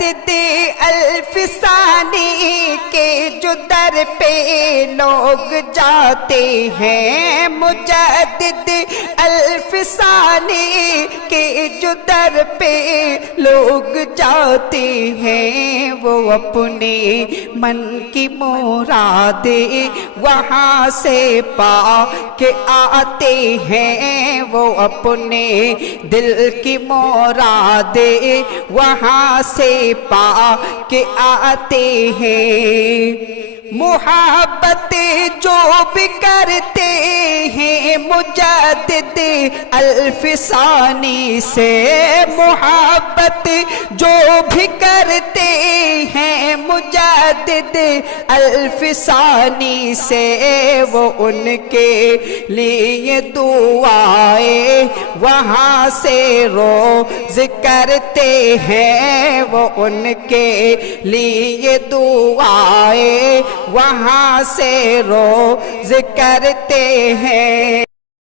مجدد الف ثانی کے جو در پہ لوگ جاتے ہیں، مجدد الف ثانی کے جو در پہ لوگ جاتے ہیں، وہ اپنے من کی مرادیں وہاں سے پا کے آتے ہیں، وہ اپنے دل کی مرادیں وہاں سے پا کے آتے ہیں۔ محبت جو بھی کرتے ہیں مجدد الف ثانی سے، محبت جو بھی کرتے ہیں مجدد الف ثانی سے، وہ ان کے لیے دعائیں وہاں سے روز کرتے ہیں، وہ ان کے لیے دعائیں وہاں سے روز کرتے ہیں۔